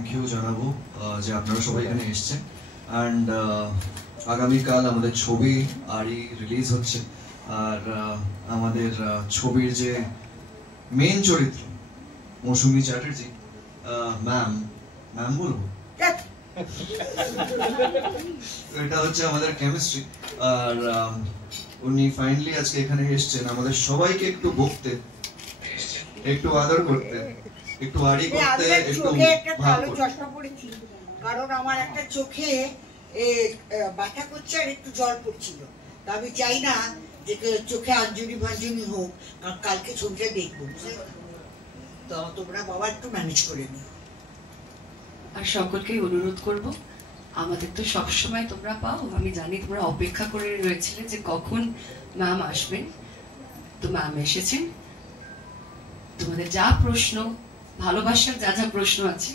Thank you জানাবো যে আপনারা সবাই এখানে এসেছেন অ্যান্ড আগামীকাল আমাদের ছবি আরই রিলিজ হচ্ছে আর আমাদের ছবির যে মেন চরিত্র মৌসুমী চ্যাটার্জি ম্যাম বলবো এটা হচ্ছে আমাদের কেমিস্ট্রি আর উনি ফাইনালি আজকে এখানে এসেছেন আমাদের সবাইকে একটু বকতে, একটু আদর করতে, একটু আড়ি করতে, একটু ভালো চশমা পড়েছি কারণ আমার একটা চোখে ব্যথা করছে আর একটু জল পড়ছিল। তা আমি চাই না যে চোখে আঞ্জলি ভাঞ্জনি হোক, কারণ কালকে ছবিটা দেখবো, তো তোমরা বাবা একটু ম্যানেজ করে নিও। আর সকলকে অনুরোধ করব, আমাদের তো সবসময় তোমরা পাও, আমি জানি তোমরা অপেক্ষা করে রয়েছিলে যে কখন ম্যাম আসবেন, তো ম্যাম এসেছেন। তোমাদের যা প্রশ্ন, ভালোবাসার যা যা প্রশ্ন আছে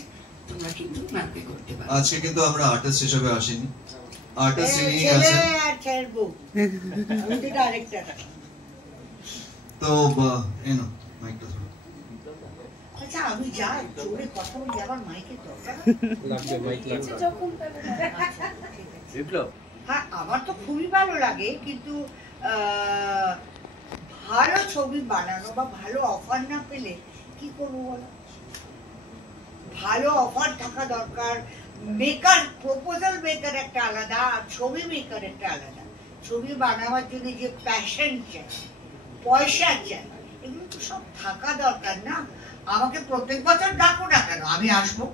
তোমরা কিন্তু ম্যামকে করতে পারো। আজকে কিন্তু আমরা আর্টিস্ট হিসেবে আসিনি, আর্টিস্ট ইনি আছেন আমি ডাইরেক্টর। তো এনো মাইকটা ধরো। আচ্ছা আমি যাই জোরে কথা বলি, আবার মাইকের দরকার লাগবে, মাইক লাগবে। হ্যাঁ আমার তো খুবই ভালো লাগে, কিন্তু ভালো ছবি বানানো বা ভালো অফার না পেলে কি করবো বলো? ভালো অফার থাকা দরকার। মেকার, প্রপোজাল মেকার একটা আলাদা, ছবি মেকার একটা আলাদা। ছবি বানাবার জন্য যে প্যাশন চাই, পয়সা চাই, এগুলো তো সব থাকা দরকার না? আমাকে প্রত্যেক বছর ডাকো না কেন, আমি আসবো।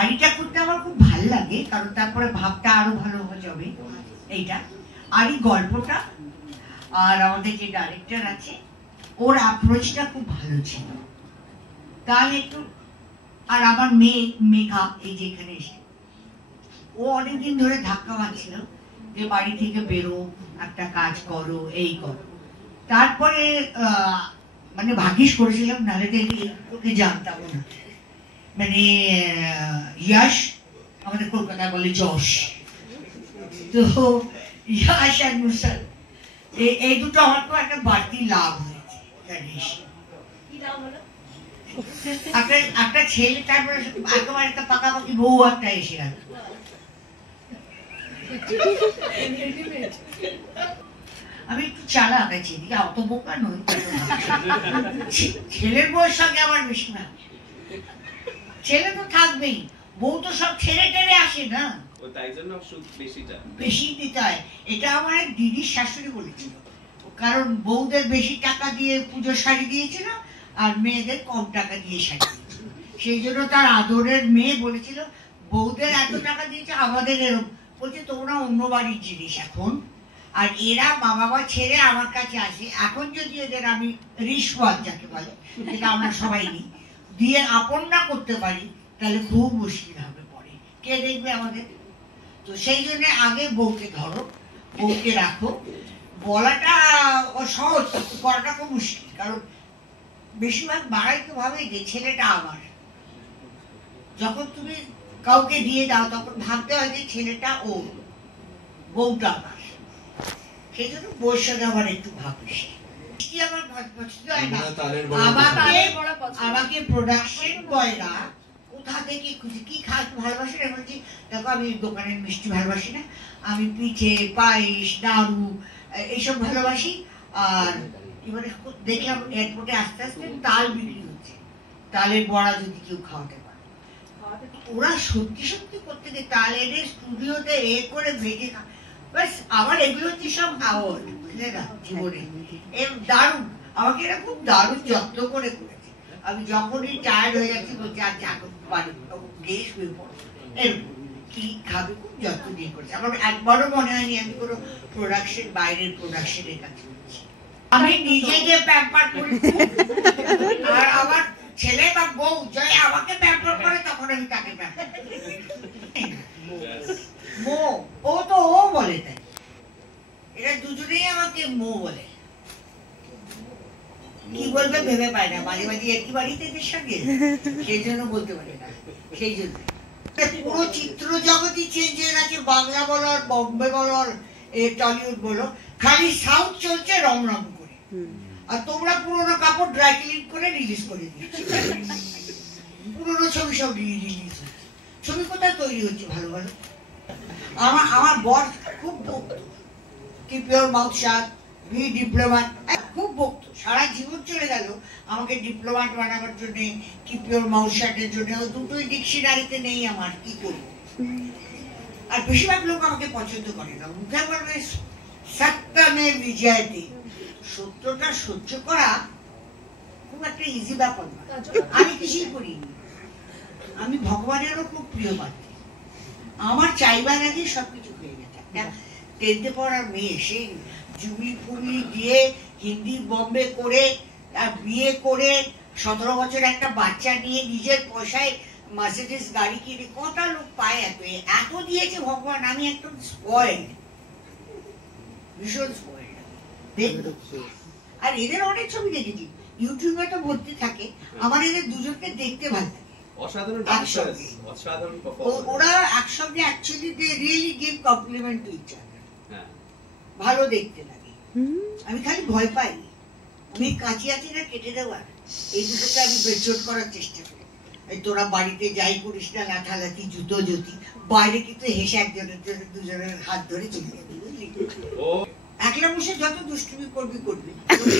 আড়িটা করতে আমার খুব ভালো লাগে, কারণ তারপরে ভাবটা আরো ভালো হয়ে যাবে। এইটা আড়ি গল্পটা আর আমাদের যে ডাইরেক্টর আছে ওর অ্যাপ্রোচটা খুব ভালো ছিল, তাহলে একটু। আর আমার মেয়ে মেঘা এই যে এখানে এসে, ও অনেকদিন ধরে ধাক্কা মারছিল যে বাড়ি থেকে বেরো, একটা কাজ করো, এই করো। তারপরে মানে ভাগ্যিস করেছিলাম, নাহলে তো ওকে জানতাম না। মানে ইয়াশ, আমাদের কলকাতায় বলে যশ, তো ইয়াশ আর মুসাল এই দুটো আমার তো একটা বাড়তি লাভ হয়েছে। একটা ছেলে, তারপরে একেবারে একটা পাকাপাকি বউ একটা এসে গেল। আমি একটু চালাক আছি, অত বোকা নই। ছেলের বউয়ের সঙ্গে আমার বেশি না, ছেলে তো থাকবেই, বউ তো সব ছেড়ে টেরে আসে না, বেশি দিতে হয়। এটা আমার এক দিদির শাশুড়ি বলেছিল, কারণ বউদের বেশি টাকা দিয়ে পুজোর শাড়ি দিয়েছিল আর মেয়েদের কম টাকা দিয়ে শাড়ি দিয়েছিল। সেই জন্য তার আদরের মেয়ে বলেছিল বউদের এত টাকা দিয়েছে, আমাদের এরকম। বলছে তোমরা অন্য বাড়ির জিনিস এখন, আর এরা মা বাবা ছেড়ে আমার কাছে আসে। এখন যদি এদের আমি রিশওয়াত যাকে বলে, যেটা আমরা সবাই নিই, দিয়ে আপন না করতে পারি, তাহলে খুব মুশকিল হবে পরে, কে দেখবে আমাদের? তো সেই জন্য আগে বউকে ধরো, বউকে রাখো। বলাটা সহজ, করাটা খুব মুশকিল, কারণ বেশিরভাগ বাড়াই তো ভাবে যে ছেলেটা আমার। যখন তুমি কাউকে দিয়ে দাও তখন ভাবতে হয় যে ছেলেটা ওর, বউটা আমার। সেই জন্য বউয়ের সঙ্গে আমার একটু ভাবিস আমার পছন্দ হয় না। আমাকে প্রোডাকশন বয়রা কোথা থেকে কি খাওয়াতে ভালোবাসে, বলছি দেখো আমি দোকানের মিষ্টি ভালোবাসি না, আমি পিঠে, পায়েস, নাড়ু এইসব ভালোবাসি। আর এবারে দেখলাম এয়ারপোর্টে আস্তে আস্তে তাল বিক্রি হচ্ছে, তালের বড়া যদি কেউ খাওয়াতে পারে। ওরা সত্যি সত্যি করতে গিয়ে তাল এনে স্টুডিওতে এ করে ভেজে খা, ব্যাস। আমার এগুলো হচ্ছে সব আওয়াজ জীবনে দারুণ, আমাকে এরা খুব দারুণ যত্ন করে করেছে। আমি যখনই টায়ার্ড হয়ে যাচ্ছি বলছি আর এখন বাড়ি গিয়ে শুয়ে পড়ো, এরকম কি খাবে, খুব যত্ন দিয়ে করেছে। আমার একবারও মনে হয়নি আমি কোনো প্রোডাকশন, বাইরের প্রোডাকশনের কাজ করছি। আমি নিজেকে প্যাম্পার করি, আর আমার ছেলে বা বউ যদি আমাকে প্যাম্পার করে তখন আমি তাকে প্যাম্পার করি। মো, ও তো ও বলে, তাই এরা দুজনেই আমাকে মো বলে। কি বলবে ভেবে পায় না, মাঝে মাঝে একই বাড়িতে এদের সঙ্গে, সেই জন্য বলতে পারে না। সেই জন্য পুরো চিত্র জগতই চেঞ্জ হয়ে গেছে, বাংলা বলো, বম্বে বলো, টলিউড বলো, খালি সাউথ চলছে রমরম করে। আর তোমরা পুরোনো কাপড় ড্রাই ক্লিন করে রিলিজ করে দিচ্ছ। পুরোনো ছবি সব রিলিজ হচ্ছে। ছবি কোথায় তৈরি হচ্ছে ভালো ভালো? আমার বর খুব বকতো, keep your mouth shut, be diplomat, খুব বকতো। সারা জীবন চলে গেল আমাকে ডিপ্লোম্যাট বানাবার জন্য, কিপ ইওর মাউথ শাটের জন্য। দুটোই ডিকশনারিতে নেই আমার, কি করবো? আর বেশিরভাগ লোক আমাকে পছন্দ করে না, মুখে বলবে সত্যমে বিজয়তে। সত্যটা সহ্য করা খুব একটা ইজি ব্যাপার না। আমি কিছুই করিনি, আমি ভগবানেরও খুব প্রিয় পাত্রী। আমার চাইবার আগে সবকিছু হয়ে গেছে। একটা 10th পড়ার মেয়ে, সেই জুবলি ফুবলি দিয়ে হিন্দি বম্বে করে, তার বিয়ে করে 17 বছর একটা বাচ্চা নিয়ে নিজের পয়সায় মার্সিডিজ গাড়ি কিনে, কত লোক পায় এত দিয়েছে ভগবান। আমি একদম স্পয়েলড, ভীষণ স্পয়েলড। আর এদের অনেক ছবি দেখেছি, ইউটিউবে তো ভর্তি থাকে। আমার এদের দুজনকে দেখতে ভালো লাগে, ওরা একসঙ্গে actually they really give compliment to each other. ভালো দেখতে লাগে। আমি খালি ভয় পাই, আমি কাঁচি আছে না কেটে দেওয়ার, এই দুটোকে আমি বেচট করার চেষ্টা করি। তোরা বাড়িতে যাই করিস না, লাঠালাঠি জুতো জ্যোতি, বাইরে কিন্তু হেসে একজনের জন্য দুজনের হাত ধরে চলে যাবি, বুঝলি? একলা বসে যত দুষ্টুমি করবি করবি,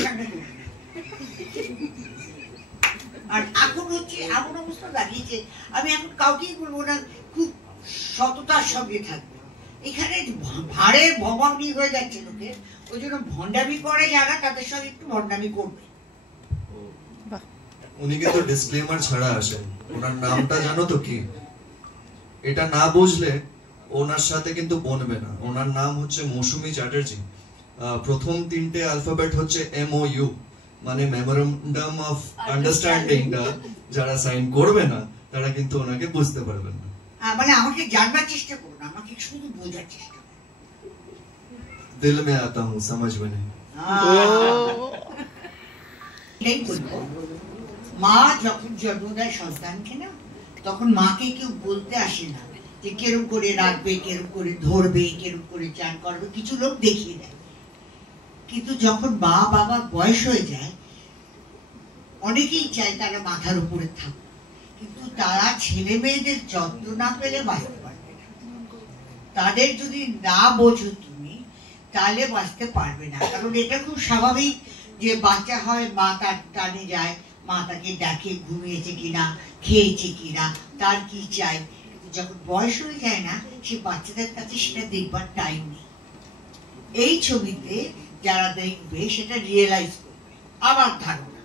সামনে করবি। আর এখন হচ্ছে এমন অবস্থা দাঁড়িয়েছে, আমি এখন কাউকেই বলবো না খুব সততার সঙ্গে থাকবে। এখানে ভাড়ের ভবানি হয়ে যাচ্ছে লোকের, ওই জন্য ভণ্ডামি করে যারা, তাদের সঙ্গে একটু ভণ্ডামি করবে। উনি কিন্তু ডিসক্লেমার ছাড়া আসেন। ওনার নামটা জানো তো কি? এটা না বুঝলে ওনার সাথে কিন্তু বনবে না। ওনার নাম হচ্ছে মৌসুমী চ্যাটার্জি। প্রথম 3টে অ্যালফাবেট হচ্ছে MOU, মানে মেমোরেন্ডাম অফ আন্ডারস্ট্যান্ডিংটা যারা সাইন করবে না তারা কিন্তু ওনাকে বুঝতে পারবেন না। মানে আমাকে জানবার চেষ্টা করুন, আমাকে শুধু বোঝার চেষ্টা করুন। দিল মে আতা হুঁ, সমঝ মে নেই। মা যখন জন্ম দেয় সন্তানকে না, তখন মাকে কেউ বলতে আসে না যে কেরম করে রাখবে, কেরম করে ধরবে, কেরম করে চান করবে, কিছু লোক দেখিয়ে দেয়। কিন্তু যখন মা বাবার বয়স হয়ে যায়, অনেকেই চায় তারা মাথার উপরে থাকুক, কিন্তু তারা ছেলে মেয়েদের যত্ন না পেলে বাঁচতে পারবে না। তাদের যদি না বোঝো তুমি, তাহলে বাঁচতে পারবে না। কারণ এটা খুব স্বাভাবিক যে বাচ্চা হয়, মা তার টানে যায়, মা তাকে দেখে ঘুমিয়েছে কিনা, খেয়েছে কিনা, তার কি চাই। কিন্তু যখন বয়স হয়ে যায় না, সে বাচ্চাদের কাছে সেটা দেখবার টাইম নেই। এই ছবিতে যারা দেখবে সেটা রিয়েলাইজ করবে আমার ধারণা।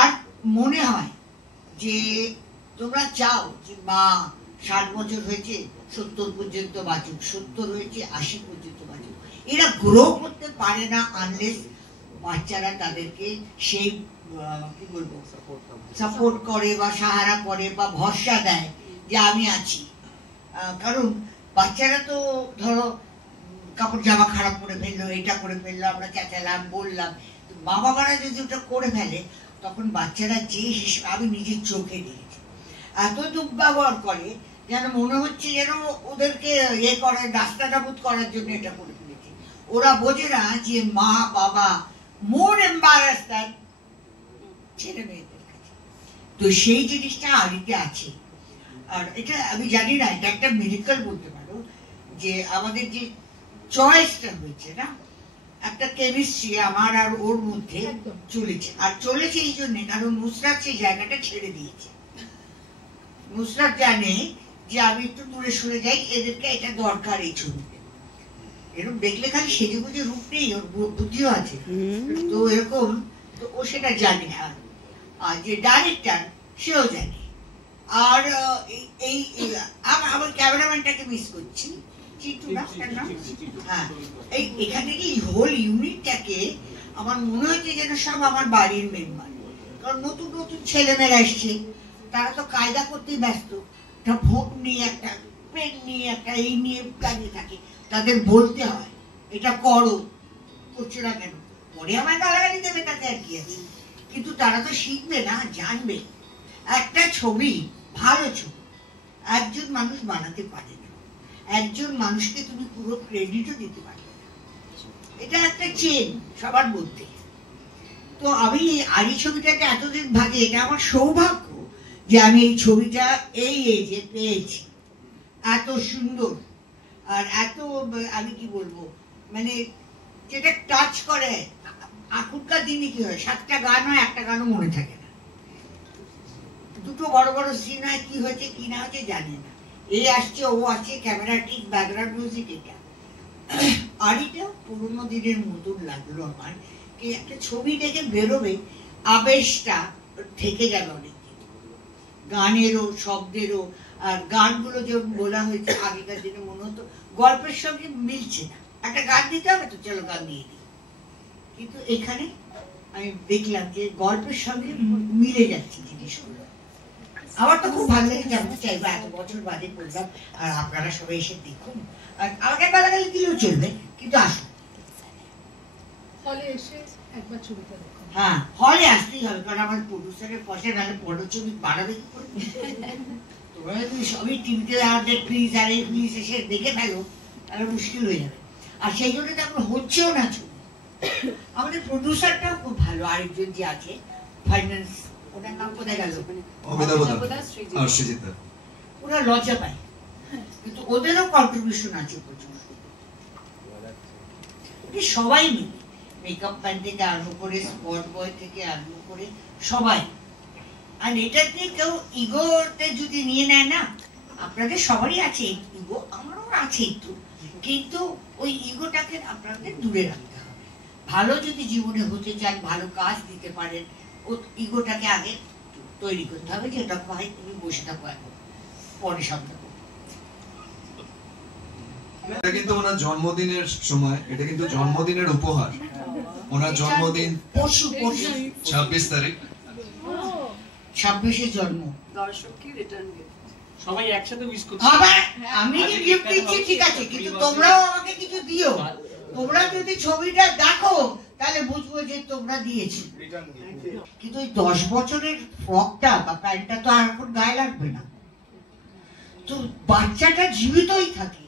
আর মনে হয় যে তোমরা চাও যে মা 60 বছর হয়েছে 70 পর্যন্ত বাঁচুক, 70 হয়েছে 80 পর্যন্ত বাঁচুক। এরা গ্রো করতে পারে না আনলেস বাচ্চারা তাদেরকে সেই কি বলবো সাপোর্ট করে বা সাহারা করে বা ভরসা দেয় যে আমি আছি। কারণ বাচ্চারা তো ধরো কাপড় জামা খারাপ করে ফেললো, এটা করে ফেললো, আমরা চেঁচালাম, বললাম, মা বাবারা যদি ওটা করে ফেলে তখন বাচ্চারা যে হিসেবে, আমি নিজের চোখে দেখেছি, এত দুর্ব্যবহার করে যেন মনে হচ্ছে যেন ওদেরকে করে রাস্তানাবুদ করার জন্য এটা করে ফেলেছে। ওরা বোঝে না যে মা বাবা মোর এম্বারাস দ্যান ছেলে মেয়েদের কাছে। তো সেই জিনিসটা আরিতে আছে। আর এটা আমি জানি না, এটা একটা মিরাকল বলতে পারো যে আমাদের যে চয়েসটা হয়েছে না, একটা কেমিস্ট্রি আমার আর ওর মধ্যে চলেছে। আর চলেছে এই জন্য কারণ নুসরাত সেই জায়গাটা ছেড়ে দিয়েছে। নুসরাত জানে যে আমি একটু দূরে সরে যাই, এদেরকে এটা দরকার এই ছবিতে। এরকম দেখলে খালি সেজে গুজে রূপ নেই, ওর বুদ্ধিও আছে। তো এরকম তো ও সেটা জানে। আর যে ডাইরেক্টর সেও জানে। আর এই আমার ক্যামেরাম্যানটাকে মিস করছি, এখানে কি হোল ইউনিটটাকে আমার মনে হচ্ছে যেন সব আমার বাড়ির মেম্বার। কারণ নতুন নতুন ছেলেমেয়েরা এসছে, তারা তো কায়দা করতেই ব্যস্ত। একটা ভোট নিয়ে, একটা পেন নিয়ে, একটা এই নিয়ে দাঁড়িয়ে থাকে। তাদের বলতে হয় এটা করো, করছো না কেন, পরে আমায় গালাগালি দেবে, তাতে আর কি আছে। কিন্তু তারা তো শিখবে না, জানবে। একটা ছবি, ভালো ছবি একজন মানুষ বানাতে পারে না, একজন মানুষকে তুমি পুরো ক্রেডিটও দিতে পারবে না। এটা একটা চেন সবার মধ্যে। তো আমি আরি ছবিটাকে এতদিন ভাবি, এটা আমার সৌভাগ্য যে আমি এই ছবিটা এই এজে পেয়েছি, এত সুন্দর আর এত, আমি কি বলবো, মানে যেটা টাচ করে। এখনকার দিনে কি হয়, 7টা গান হয়, একটা গানও মনে থাকে না, দুটো বড় বড় সিন হয়, কি হয়েছে কি না হয়েছে জানি না, এই আসছে ও আসছে, ক্যামেরা ঠিক, ব্যাকগ্রাউন্ড মিউজিক। এটা আর এটা পুরোনো দিনের মতন লাগলো আমার, কি একটা ছবি দেখে বেরোবে, আবেশটা থেকে যাবে অনেকদিন, গানেরও শব্দেরও। আর গানগুলো যেমন বলা হয়েছে, আগেকার দিনে মনে হতো গল্পের সঙ্গে মিলছে না, একটা গান দিতে হবে তো চলো গান দিয়ে দিই, কিন্তু এখানে আমি দেখলাম যে গল্পের সঙ্গে মিলে যাচ্ছে জিনিসগুলো। আমার তো খুব ভালো লেগে, জানতে চাইবো, এত বছর বাদে করলাম, আর আপনারা সবাই এসে দেখুন, আর আমাকে গালাগালি দিলেও চলবে, কিন্তু আসুন হলে এসে একবার ছবিটা দেখুন। হ্যাঁ, হলে আসতেই হবে, কারণ আমার প্রডিউসারের পয়সা নাহলে বড় ছবি বাড়াবে কি করে? তোমরা যদি সবই টিভিতে আমাদের প্লিজ আর এই প্লিজ এসে দেখে ফেলো, তাহলে মুশকিল হয়ে যাবে। আর সেই জন্য তো এখন হচ্ছেও না ছবি। আমাদের প্রডিউসারটাও খুব ভালো, আরেকজন যে আছে ফাইন্যান্স, ওনার নাম কোথায় গেল, আর সৃজিতা, ওরা লজ্জা পায়, কিন্তু ওদেরও কন্ট্রিবিউশন আছে প্রচুর। সবাই মিলে, মেকআপ ম্যান থেকে আরম্ভ করে, স্পট বয় থেকে আরম্ভ করে সবাই। আর এটাতে কেউ ইগোতে যদি নিয়ে নেয় না, আপনাদের সবারই আছে ইগো, আমারও আছে একটু, কিন্তু ওই ইগোটাকে আপনাদের দূরে রাখতে হবে। ভালো যদি জীবনে হতে চান, ভালো কাজ দিতে পারেন, ও ইগোটাকে আগে তৈরি করতে হবে, যে এটা ভাই তুমি বসে থাকো, এখন পরে সব থাকো। এটা কিন্তু ওনার জন্মদিনের সময়, এটা কিন্তু জন্মদিনের উপহার, ওনার জন্মদিন পরশু 26 তারিখ, 26-এ জন্ম। দর্শককে রিটার্ন গিফট সবাই একসাথে উইশ করছে। আবার আমি যে গিফট দিচ্ছি ঠিক আছে, কিন্তু তোমরাও আমাকে কিছু দিও। তোমরা যদি ছবিটা দেখো তাহলে বুঝবো যে তোমরা দিয়েছো। কিন্তু ওই 10 বছরের ফ্রকটা বা প্যান্টটা তো আর এখন গায়ে লাগবে না, তো বাচ্চাটা জীবিতই থাকে,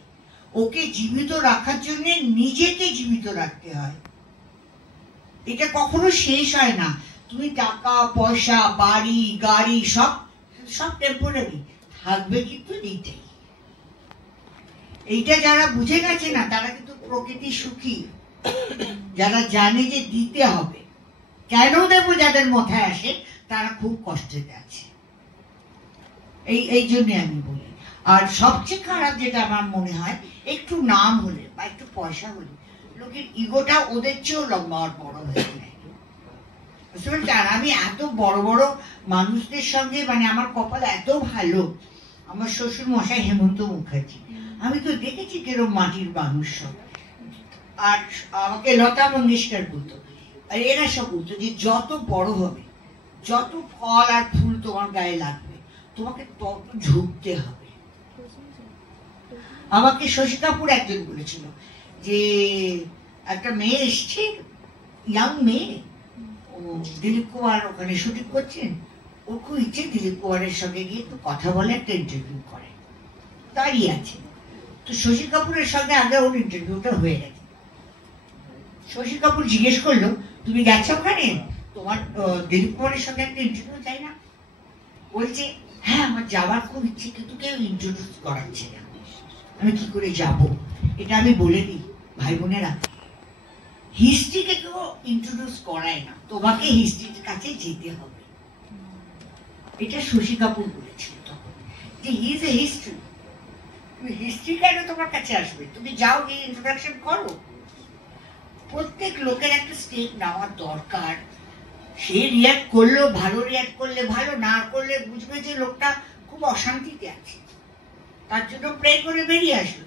ওকে জীবিত রাখার জন্য নিজেকে জীবিত রাখতে হয়। এটা কখনো শেষ হয় না। তুমি টাকা পয়সা বাড়ি গাড়ি সব সব টেম্পোরারি থাকবে, কিন্তু এইটাই, এইটা যারা বুঝে গেছে না তারা কিন্তু প্রকৃতি সুখী। যারা জানে যে দিতে হবে, কেন দেবো, যাদের মাথায় আসে তারা খুব কষ্টে আছে। এই জন্য আমি বলি। আর সবচেয়ে খারাপ যেটা আমার মনে হয়, একটু নাম হলে বা একটু পয়সা হলে লোকের ইগোটা ওদের চেয়েও লম্বা বড় হয়ে যায়। আর আমি এত বড় বড় মানুষদের সঙ্গে, মানে আমার কপাল এত ভালো, আমার শ্বশুর মশাই হেমন্ত মুখার্জি, আমি তো দেখেছি কেরম মাটির মানুষ সব। আর আমাকে লতা মঙ্গেশকর বলতো, আর এরা সব বলতো যে যত বড় হবে, যত ফল আর ফুল তোমার গায়ে লাগবে, তোমাকে তত ঝুঁকতে হবে। আমাকে শশী কাপুর একজন বলেছিল যে একটা মেয়ে এসছে, ইয়াং মেয়ে, দিলীপ কুমার ওখানে শুটিং করছেন, ওর খুব ইচ্ছে দিলীপ কুমারের সঙ্গে গিয়ে একটু কথা বলে, একটা ইন্টারভিউ করে, দাঁড়িয়ে আছে। তো শশী কাপুরের সঙ্গে আগে ওর ইন্টারভিউটা হয়ে গেছে। শশী কাপুর জিজ্ঞেস করলো, তুমি গেছো ওখানে, তোমার দিলীপ কুমারের সঙ্গে একটা ইন্টারভিউ চাই না? বলছে হ্যাঁ আমার যাওয়ার খুব ইচ্ছে, কিন্তু কেউ ইন্ট্রোডিউস করাচ্ছে না, আমি কি করে যাব? এটা আমি বলে দিই ভাই বোনেরা, হিস্ট্রিকে কেউ ইন্ট্রোডিউস করায় না, তোমাকে হিস্ট্রির কাছে যেতে হবে। এটা শশী কাপুর বলেছিল তখন, যে হি ইজ এ হিস্ট্রি। তুমি হিস্ট্রি কেন তোমার কাছে আসবে? তুমি যাও গিয়ে ইন্ট্রোডাকশন করো। প্রত্যেক লোকের একটা স্টেপ নেওয়ার দরকার। সে রিয়াক্ট করলো, ভালো রিয়াক্ট করলে ভালো, না করলে বুঝবে যে লোকটা খুব অশান্তিতে আছে, তার জন্য প্রে করে বেরিয়ে আসলো।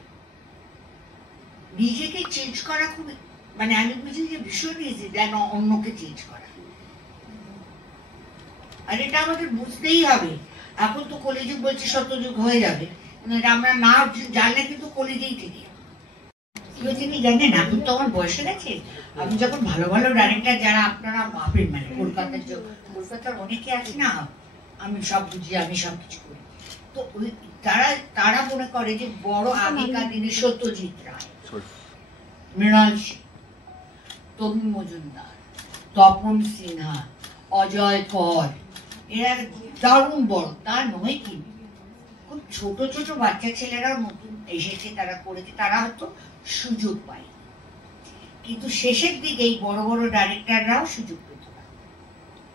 নিজেকে চেঞ্জ করা খুব, মানে আমি বুঝি যে ভীষণ ইজি দেন অন্যকে চেঞ্জ করা। আর এটা আমাদের বুঝতেই হবে। এখন তো কলিযুগ বলছে সত্যযুগ হয়ে যাবে, আমরা না জানলে কিন্তু কলিযুগই থেকে কি হচ্ছে কি জানেন, এখন তো আমার বয়সে গেছে। আমি যখন ভালো ভালো ডাইরেক্টর যারা আপনারা ভাবেন, মানে কলকাতার অনেকে আছে না, আমি সব বুঝি, আমি সব কিছু করি, তো তারা মনে করে যে বড় আগেকার দিনে সত্যজিৎ রায়, মৃণাল সেন, তরুণ মজুমদার, তপন সিনহা, অজয় কর, এরা দারুণ বড়, তা নয় কি খুব ছোট ছোট বাচ্চা ছেলেরাও নতুন এসেছে, তারা করেছে, তারা হয়তো সুযোগ পায়, কিন্তু শেষের দিকে এই বড় বড় ডাইরেক্টররাও সুযোগ পেত না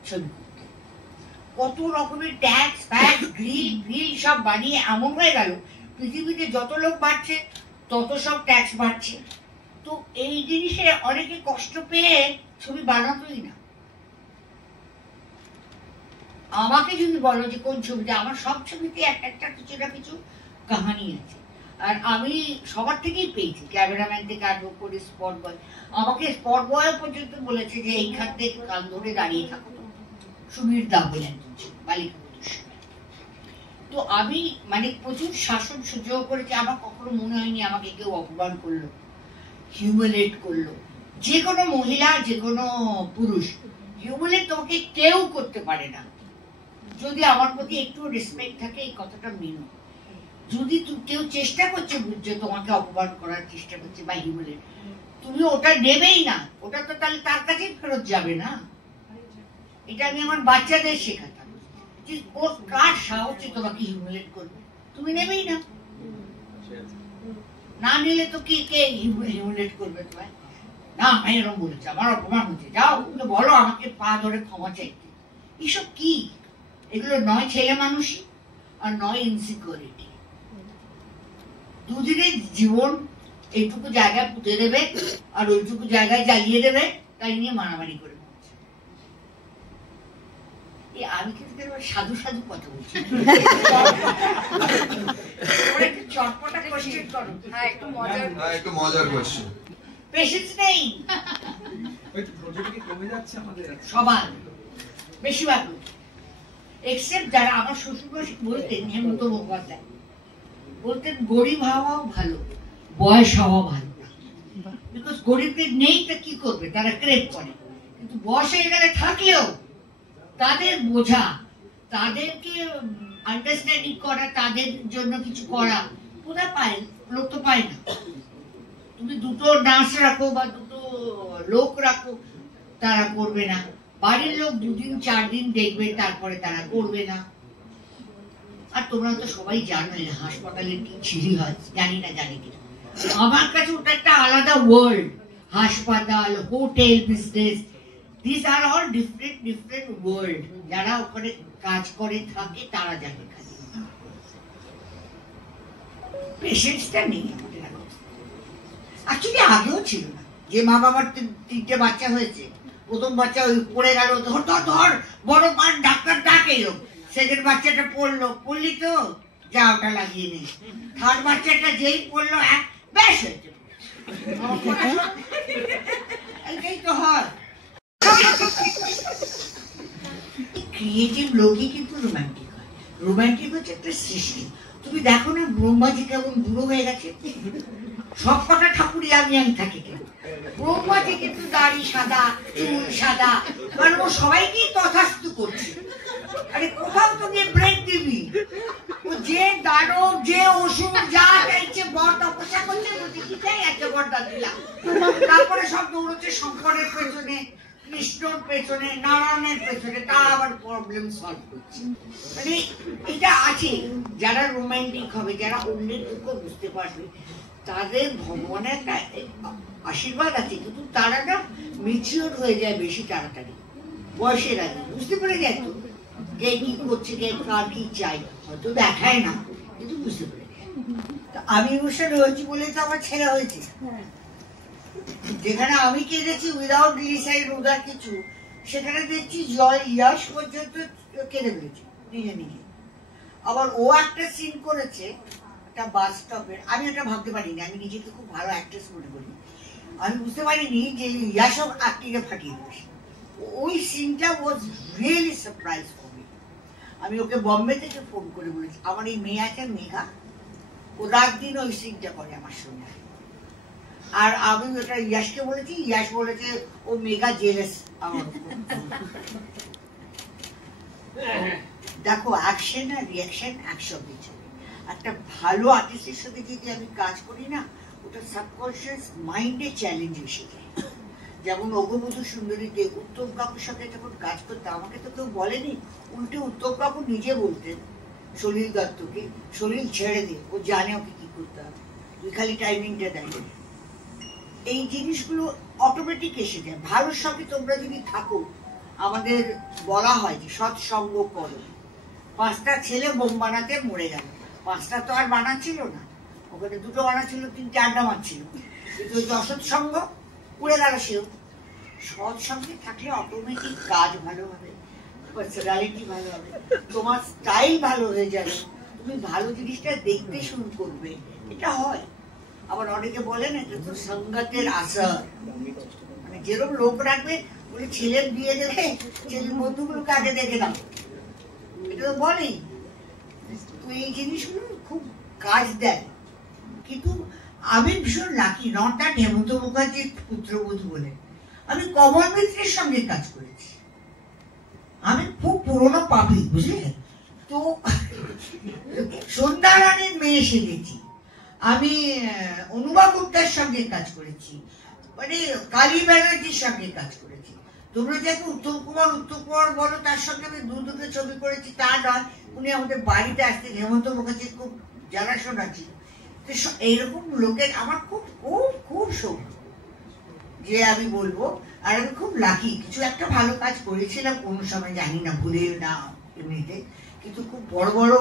ছবি করতে। কত রকমের ট্যাক্স ফ্যাক্স গ্রিল সব বানিয়ে এমন হয়ে গেল, পৃথিবীতে যত লোক বাড়ছে তত সব ট্যাক্স বাড়ছে। তো এই জিনিসে অনেকে কষ্ট পেয়ে ছবি বানাতোই না। আমাকে যদি বলো যে কোন ছবিটা, আমার সব ছবিতে একটা কিছু না কিছু কাহানি আছে, আর আমি সবার থেকেই পেয়েছি, ক্যামেরাম্যান থেকে আরম্ভ করে স্পট বয়। আমাকে স্পট বয় পর্যন্ত বলেছে যে এইখান থেকে কান ধরে দাঁড়িয়ে থাকো, সুবীর দা বলে একজন ছিল, বালিকা। তো আমি মানে প্রচুর শাসন সহ্য করেছি, আমার কখনো মনে হয়নি আমাকে কেউ অপমান করলো, হিউমিলেট করলো। যে কোনো মহিলা, যে কোনো পুরুষ হিউমিলেট তোমাকে কেউ করতে পারে না, যদি আমার প্রতি একটু রেসপেক্ট থাকে। এই কথাটা মেনো। যদি কেউ চেষ্টা করছে, বুঝছো, তোমাকে অপমান করার চেষ্টা করছে বা হিউমিলেট, তুমি ওটা নেবেই না, ওটা তো তাহলে তার কাছেই ফেরত যাবে না। এটা আমি আমার বাচ্চাদের শেখাতাম, যে ওর কার সাহসে তোমাকে হিউমিলেট করবে, তুমি নেবেই না। না নিলে তো কে হিউমিলেট করবে তোমায়? না আমি এরকম বলেছি, আমার অপমান হচ্ছে, যাও ওকে বলো আমাকে পা ধরে ক্ষমা চাইতে। এসব কি? এগুলো নয় ছেলে মানুষই, আর নয় ইনসিকিউরিটি। দুদিনের জীবন এইটুকু জায়গায় পুঁতে দেবে আর ওইটুকু জায়গায় জ্বালিয়ে দেবে, তাই নিয়ে মারামারি করে। আমি কিন্তু সাধু সাধু কথা বলছি, চটপটা কোশ্চেন করো। হ্যাঁ, একটু মজার কোশ্চেন। পেশেন্স নেই সবার, বেশিরভাগ, এক্সেপ্ট যারা আমার শ্বশুর বলতেন, হেমন্ত মুখোপাধ্যায় বলতেন গরিব হওয়াও ভালো, বয়স হওয়া ভালো না। বিকজ গরিবদের নেই তো কি করবে, তারা ক্রেভ করে, কিন্তু বয়স হয়ে গেলে থাকলেও তাদের বোঝা, তাদেরকে আন্ডারস্ট্যান্ডিং করা, তাদের জন্য কিছু করা কোথায় পায়? লোক তো পায় না। তুমি দুটো নার্স রাখো বা দুটো লোক রাখো, তারা করবে না। বাড়ির লোক 2 দিন 4 দিন দেখবে, তারপরে তারা করবে না। আর তোমরা তো সবাই জানো হাসপাতালের কি ছিড়ি হয়, জানি কিনা, আমার কাছে ওটা একটা আলাদা ওয়ার্ল্ড। হাসপাতাল, hotel business, these are all different world. যারা ওখানে কাজ করে থাকে তারা জানে। পেশেন্সটা নেই আমাদের এখন। অ্যাকচুয়ালি আগেও ছিল না, যে মা বাবার 3টে বাচ্চা হয়েছে, প্রথম বাচ্চা ওই পড়ে গেল, ধর বড় পান ডাক্তার ডাকে এলো, সেকেন্ড বাচ্চাটা পড়লি তো যা ওটা লাগিয়ে নেই, থার্ড বাচ্চাটা যেই পড়লো ব্যাস হয়েছে। এইটাই তো হয়। ক্রিয়েটিভ লোকই কিন্তু রোমান্টিক হয়। রোমান্টিক হচ্ছে একটা সৃষ্টি। তুমি দেখো না ব্রহ্মাজি কেমন বুড়ো হয়ে গেছে, সব কটা ঠাকুরই আমি থাকি কেন, ব্রহ্মাজি কিন্তু দাড়ি সাদা, চুল সাদা, কারণ ও সবাইকেই তথাস্তু করছে। আরে কোথাও তো গিয়ে ব্রেক দিবি, ও যে দানব, যে অসুর, যা চাইছে বর তপস্যা করছে, বলছে কি চাই একটা বরটা দিলাম, তারপরে সব দৌড়চ্ছে শঙ্করের পেছনে, কৃষ্ণর পেছনে, নারায়ণের পেছনে, তা আবার প্রবলেম সলভ করছে। মানে এটা আছে, যারা রোমান্টিক হবে, যারা অন্যের দুঃখ বুঝতে পারবে, তাদের ভগবানের একটা আশীর্বাদ আছে, কিন্তু তারা না ম্যাচিওর হয়ে যায় বেশি তাড়াতাড়ি, বয়সের আগে বুঝতে পেরে যায় তো কে কি করছে, কে কার কি চাই, হয়তো দেখায় না কিন্তু বুঝতে পেরে যায়। আমি ইমোশনাল হয়েছি বলে তো আমার ছেলে হয়েছে, যেখানে আমি কেঁদেছি উইদাউট গ্লিসাইড উদার কিছু, সেখানে দেখছি ইয়াশ পর্যন্ত কেঁদে ফেলেছি নিজে। আবার ও একটা সিন করেছে একটা বাস স্টপের, আমি এটা ভাবতে পারিনি, আমি নিজেকে খুব ভালো অ্যাক্ট্রেস মনে করি, আমি বুঝতে পারিনি যে ইয়াশও অ্যাক্টিংয়ে ফাটিয়ে দেবে। ওই সিনটা was really surprise for me. আমি ওকে বম্বে থেকে ফোন করে বলেছি, আমার এই মেয়ে আছে মেঘা, ও রাত দিন ওই সিনটা করে আমার সঙ্গে। আর আমি ওটা ইয়াশকে বলেছি, ইয়াশ বলেছে ও মেগা জেলাস আমার। দেখো অ্যাকশন আর রিয়াকশন একসঙ্গে চলে। একটা ভালো আর্টিস্টের সাথে যদি আমি কাজ করি না, ওটা সাবকনশিয়াস মাইন্ডে চ্যালেঞ্জ এসে যায়। যেমন অগমধু সুন্দরীতে উত্তম কাকুর সাথে যখন কাজ করতে আমাকে তো কেউ বলেনি, উল্টে উত্তম কাকু নিজে বলতেন সলিল দত্তকে, সলিল ছেড়ে দে, ও জানে ওকে কি করতে হবে, তুই খালি টাইমিংটা দেয়। এই জিনিসগুলো অটোমেটিক এসে যায়। ভালোর সঙ্গে তোমরা যদি থাকো, আমাদের বলা হয় যে সৎসঙ্গ করো। 5টা ছেলে বোম বানাতে মরে গেল, 5টা তো আর বানাচ্ছিল না, ওখানে 2টো বানাচ্ছিল, 3-4 আড্ডা মারছিল, কিন্তু ওই অসৎসঙ্গ উড়ে গেল। সেও সৎসঙ্গে থাকলে অটোমেটিক কাজ ভালো হবে, পার্সোনালিটি ভালো হবে, তোমার স্টাইল ভালো হয়ে যাবে, তুমি ভালো জিনিসটা দেখতে শুরু করবে। এটা হয়। আবার অনেকে বলেন এটা তো সঙ্গতের আসর, মানে যেরকম লোক রাখবে, বলে ছেলের বিয়ে দেবে, ছেলের বন্ধুগুলোকে আগে দেখে দাও, এটা তো বলেই। তো এই জিনিসগুলো খুব কাজ দেয়। কিন্তু আমি ভীষণ লাকি, নট দ্যাট হেমন্ত মুখার্জির পুত্রবধূ বলে, আমি কমল মিত্রের সঙ্গে কাজ করেছি। আমি খুব পুরোনো পাপি, বুঝলে তো। সন্ধ্যা রানীর মেয়ে সেজেছি, আমি অনুভা গুপ্তার সঙ্গে কাজ করেছি, মানে কালী ব্যানার্জির সঙ্গে কাজ করেছি। তোমরা যাকে উত্তম কুমার বলো, তার সঙ্গে আমি 2 ছবি করেছি তা নয়, উনি আমাদের বাড়িতে আসতেন। হেমন্ত মুখার্জির খুব জানাশোনা ছিল। তো এইরকম লোকের আমার খুব খুব খুব সৌভাগ্য যে আমি বলবো। আর আমি খুব লাকি, কিছু একটা ভালো কাজ করেছিলাম কোনো সময়, জানি না, ভুলে না এমনিতে, কিন্তু খুব বড় বড়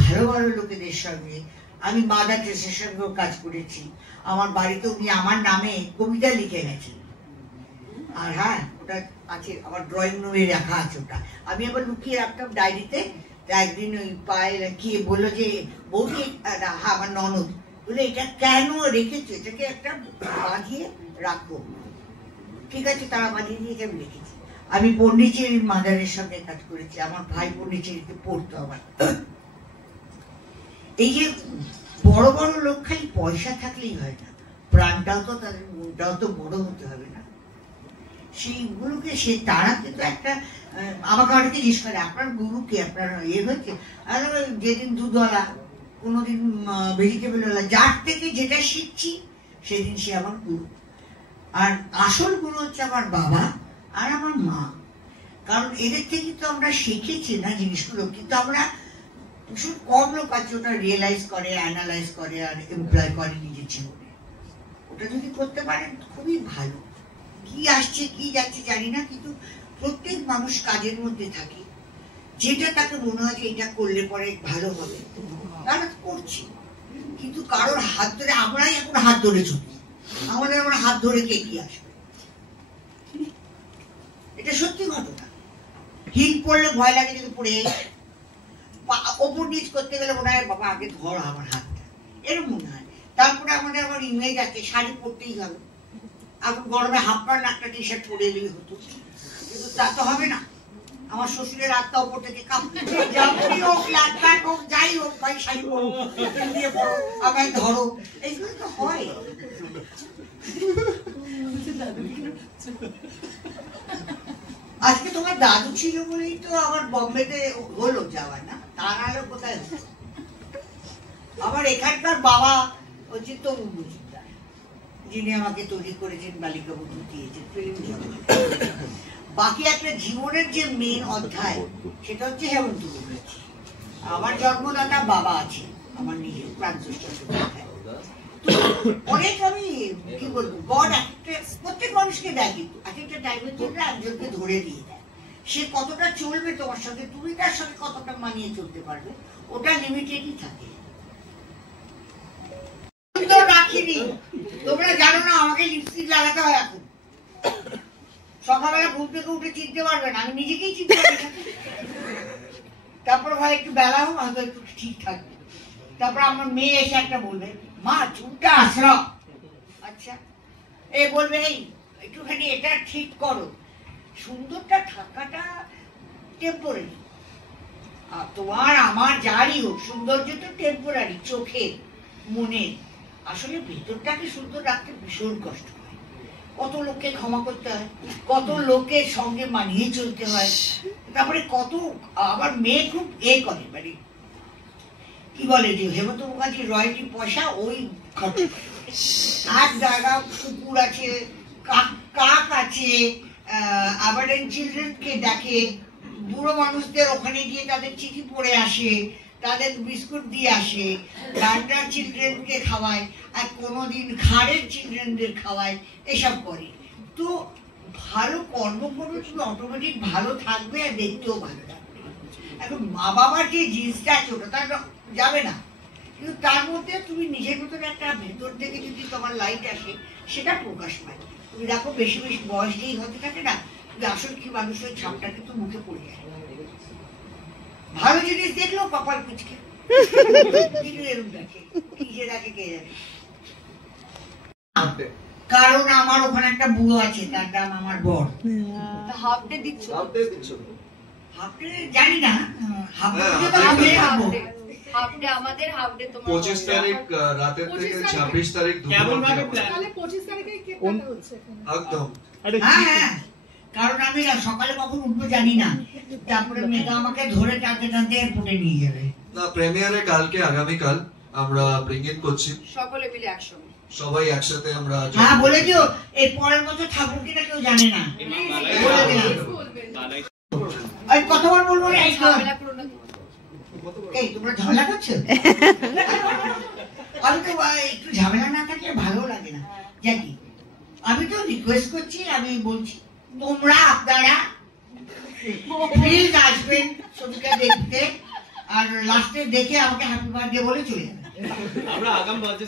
ভালো ভালো লোকেদের সঙ্গে। আমি মাদার টেরেসার সঙ্গেও কাজ করেছি। আমার বাড়িতে উনি আমার নামে কবিতা লিখে গেছেন, আর হ্যাঁ ওটা আছে আমার ড্রয়িং রুমে রাখা আছে। ওটা আমি আবার লুকিয়ে রাখতাম ডায়েরিতে। একদিন ওই পায়ে কি বললো যে বৌদি, হ্যাঁ আমার ননদ বলে, এটা কেন রেখেছো, এটাকে একটা বাঁধিয়ে রাখো। ঠিক আছে, তারা বাঁধিয়ে দিয়েছে, আমি রেখেছি। আমি পন্ডিচেরির মাদারের সঙ্গে কাজ করেছি, আমার ভাই পন্ডিচেরিতে পড়তো। আমার এই যে বড় বড় লোক খালি পয়সা থাকলেই হয় না, প্রাণটাও তো তাদের, মনটাও তো বড় হতে হবে না। সেইগুলোকে তারা কিন্তু একটা, আমাকে অনেকে জিজ্ঞেস করে আপনার গুরু কি, আপনার হয়েছে, আর যেদিন দুধওয়ালা, কোনোদিন ভেজিটেবলওয়ালা, যার থেকে যেটা শিখছি সেদিন সে আমার গুরু। আর আসল গুরু হচ্ছে আমার বাবা আর আমার মা, কারণ এদের থেকে তো আমরা শিখেছি না জিনিসগুলো, কিন্তু আমরা ভীষণ কম লোক আছে ওটা রিয়েলাইজ করে, অ্যানালাইজ করে আর এমপ্লয় করে নিজের জীবনে। ওটা যদি করতে পারেন খুবই ভালো। কি আসছে কি যাচ্ছে জানি না, কিন্তু প্রত্যেক মানুষ কাজের মধ্যে থাকে, যেটা তাকে মনে হয় যে এটা করলে পরে ভালো হবে, তারা করছি। কিন্তু কারোর হাত ধরে, আমরাই এখন হাত ধরে চলি, আমাদের আমার হাত ধরে কে কি আসবে, এটা সত্যি ঘটনা। হিল পড়লে ভয় লাগে, যদি পড়ে ওপর নিচ করতে গেলে মনে হয় বাবা আগে ধর আমার হাতটা, এরকম মনে হয়। তারপরে আমাদের আমার ইমেজ আছে, শাড়ি পরতেই হবে, এখন গরমে হাফ প্যান্ট একটা টি শার্ট পরে এলেই হতো, কিন্তু তা তো হবে না। আমার শ্বশুরের আত্মা ওপর থেকে কাঁপতে, যেমনই হোক, ফ্ল্যাট প্যান্ট হোক, যাই হোক, ভাই শাড়ি পরো, দিয়ে পড়ো, আমায় ধরো, এইগুলো তো হয়। আজকে তোমার দাদু ছিল বলেই তো আমার বম্বেতে হলো যাওয়া, না তা নাহলে কোথায় হতো। আমার এখানকার বাবা হচ্ছে তরুণ মজুমদার, যিনি আমাকে তৈরি করেছেন, বালিকা বধূ দিয়েছেন, ফিল্ম জগতে। বাকি একটা জীবনের যে মেন অধ্যায়, সেটা হচ্ছে হেমন্ত মুখার্জি। আমার জন্মদাতা বাবা আছে, আমার নিজের প্রাণতোষ চট্টোপাধ্যায়। অনেক আমি কি বলবো, গড প্রত্যেক মানুষকে দেয়, কিন্তু এক একটা টাইমের জন্য একজনকে ধরে দিয়ে দেয়। সে কতটা চলবে তোমার সঙ্গে, তুমি তার সঙ্গে কতটা মানিয়ে চলতে পারবে, ওটা লিমিটেডই থাকে। রাখিনি, তোমরা জানো না আমাকে লিপস্টিক লাগাতে হয় এখন। সকালবেলা ঘুম থেকে উঠে চিনতে পারবে না, আমি নিজেকেই চিনতে পারি না। তারপর ভাই একটু বেলা হোক, হয়তো একটু ঠিক থাকবে। তারপর আমার মেয়ে এসে একটা বলবে, মা চুলটা আশ্রম, আচ্ছা এ বলবে এই একটুখানি এটা ঠিক করো। সুন্দরটা থাকাটা টেম্পোরারি, আর তোমার আমার যারই হোক সৌন্দর্য তো টেম্পোরারি, চোখের মনের। আসলে ভেতরটাকে সুন্দর রাখতে ভীষণ কষ্ট হয়, কত লোককে ক্ষমা করতে হয়, কত লোকের সঙ্গে মানিয়ে চলতে হয়, তারপরে কত। আবার মেয়ে খুব করে, মানে কি বলে যে হেমন্ত মুখার্জি রয়্যালটি পয়সা ওই খরচ, এক জায়গা কুকুর আছে, কাক আছে, আবারেন চিলড্রেনকে দেখে, বুড়ো মানুষদের ওখানে গিয়ে তাদের চিঠি পড়ে আসে, তাদের বিস্কুট দিয়ে আসে, ডান্ডার চিলড্রেনকে খাওয়ায়, আর কোনোদিন ঘাড়ের চিলড্রেনদের খাওয়ায়, এসব করে। তো ভালো কর্ম করবে, তুমি অটোমেটিক ভালো থাকবে আর দেখতেও ভালো থাকবে। এখন মা বাবার যে জিনিসটা আছে ওটা তার যাবে না, কিন্তু তার মধ্যে তুমি নিজের ভিতরে একটা ভেতর থেকে যদি তোমার লাইট আসে সেটা প্রকাশ পায়। তুমি দেখো বেশি বেশি বয়স যেই হতে থাকে না, তুমি আসল কি মানুষ ওই ছাপটা কিন্তু মুখে পড়ে যায়। ভালো জিনিস দেখলেও কপাল কুচকে এরকম দেখে, কি যে দেখে কে জানে। কারণ আমার ওখানে একটা বুড়ো আছে, তার নাম আমার বর। হাফ ডে দিচ্ছ? হাফ ডে জানি না, হাফ ডে হাফ ডে আমাদের, হাফ ডে তোমার। 25 তারিখ রাতের থেকে 26 তারিখ কেমন ভাবে দুপুর তাহলে 25 তারিখে কেক কাটা হচ্ছে এখানে। একদম। হ্যাঁ, কারণ আমি সকালে কখন উঠবো জানি না, তারপরে মেয়েটা আমাকে ধরে টানতে টানতে এয়ারপোর্টে নিয়ে যাবে। না, প্রিমিয়ারে কালকে, আগামীকাল আমরা ব্রিং ইন করছি, সকলে মিলে একসঙ্গে সবাই একসাথে আমরা। হ্যাঁ বলে দিও, এর পরের বছর থাকবো কিনা কেউ জানে না। বলে দিলাম। আর কতবার বলবো রে, এই ঝামেলা করো না। এই তোমরা ঝামেলা করছো? আমি তো একটু ঝামেলা না থাকলে ভালো লাগে না। জানি, আমি তো রিকোয়েস্ট করছি, আমি বলছি তোমরা আপনারা প্লিজ আসবেন ছবিটা দেখতে, আর লাস্টে দেখে আমাকে হ্যাপি বার্থডে বলে চলে যাবেন। আমরা আগাম বাজে